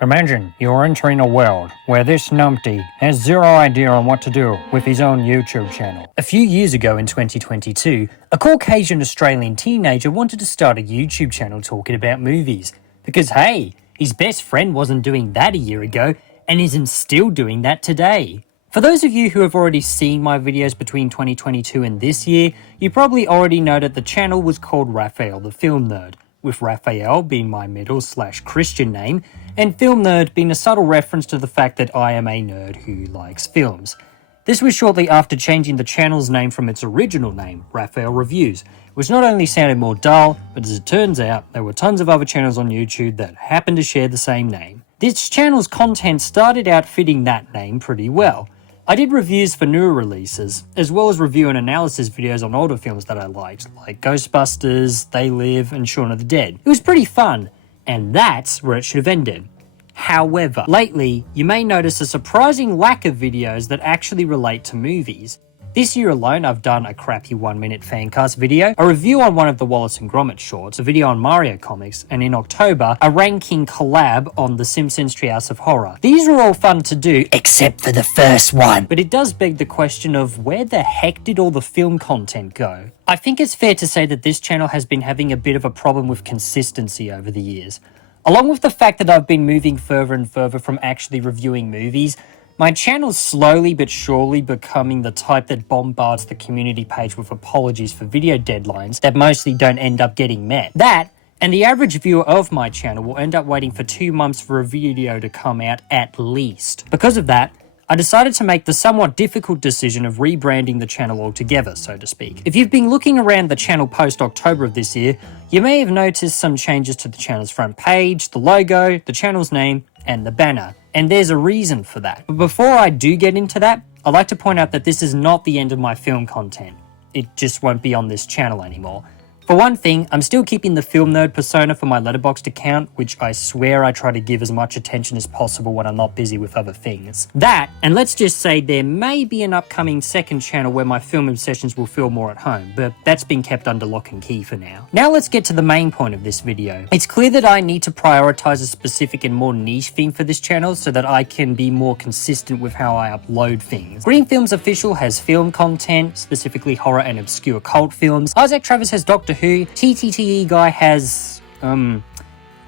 Imagine you're entering a world where this numpty has zero idea on what to do with his own YouTube channel. A few years ago in 2022, a Caucasian Australian teenager wanted to start a YouTube channel talking about movies. Because hey, his best friend wasn't doing that a year ago and isn't still doing that today. For those of you who have already seen my videos between 2022 and this year, you probably already know that the channel was called Raphael the Film Nerd, with Raphael being my middle/Christian name, and Film Nerd being a subtle reference to the fact that I am a nerd who likes films. This was shortly after changing the channel's name from its original name, Raphael Reviews, which not only sounded more dull, but as it turns out, there were tons of other channels on YouTube that happened to share the same name. This channel's content started out fitting that name pretty well. I did reviews for newer releases, as well as review and analysis videos on older films that I liked, like Ghostbusters, They Live, and Shaun of the Dead. It was pretty fun, and that's where it should have ended. However, lately, you may notice a surprising lack of videos that actually relate to movies. This year alone, I've done a crappy 1-minute fancast video, a review on one of the Wallace and Gromit shorts, a video on Mario comics, and in October, a ranking collab on The Simpsons Treehouse of Horror. These are all fun to do, except for the first one. But it does beg the question of where the heck did all the film content go? I think it's fair to say that this channel has been having a bit of a problem with consistency over the years. Along with the fact that I've been moving further and further from actually reviewing movies, my channel's slowly but surely becoming the type that bombards the community page with apologies for video deadlines that mostly don't end up getting met. That, and the average viewer of my channel will end up waiting for 2 months for a video to come out at least. Because of that, I decided to make the somewhat difficult decision of rebranding the channel altogether, so to speak. If you've been looking around the channel post-October of this year, you may have noticed some changes to the channel's front page, the logo, the channel's name, and the banner. And there's a reason for that. But before I do get into that, I'd like to point out that this is not the end of my film content. It just won't be on this channel anymore. For one thing, I'm still keeping the film nerd persona for my Letterboxd account, which I swear I try to give as much attention as possible when I'm not busy with other things. That, and let's just say there may be an upcoming second channel where my film obsessions will feel more at home, but that's been kept under lock and key for now. Now let's get to the main point of this video. It's clear that I need to prioritize a specific and more niche theme for this channel so that I can be more consistent with how I upload things. Green Films Official has film content, specifically horror and obscure cult films. Isaac Travers has Doctor Who, TTTE Guy has,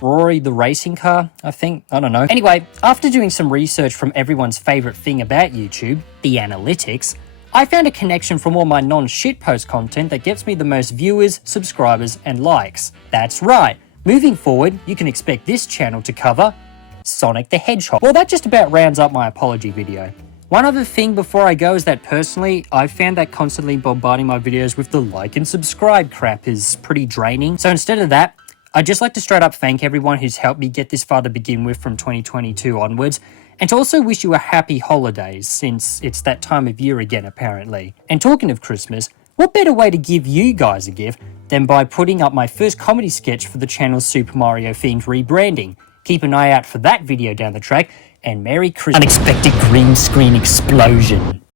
Rory the Racing Car, I think, I don't know. Anyway, after doing some research from everyone's favourite thing about YouTube, the analytics, I found a connection from all my non-shitpost content that gets me the most viewers, subscribers, and likes. That's right, moving forward, you can expect this channel to cover Sonic the Hedgehog. Well, that just about rounds up my apology video. One other thing before I go is that personally, I've found that constantly bombarding my videos with the like and subscribe crap is pretty draining. So instead of that, I'd just like to straight up thank everyone who's helped me get this far to begin with from 2022 onwards, and to also wish you a happy holidays, since it's that time of year again apparently. And talking of Christmas, what better way to give you guys a gift than by putting up my first comedy sketch for the channel's Super Mario themed rebranding. Keep an eye out for that video down the track, and Merry Christmas. Unexpected green screen explosion.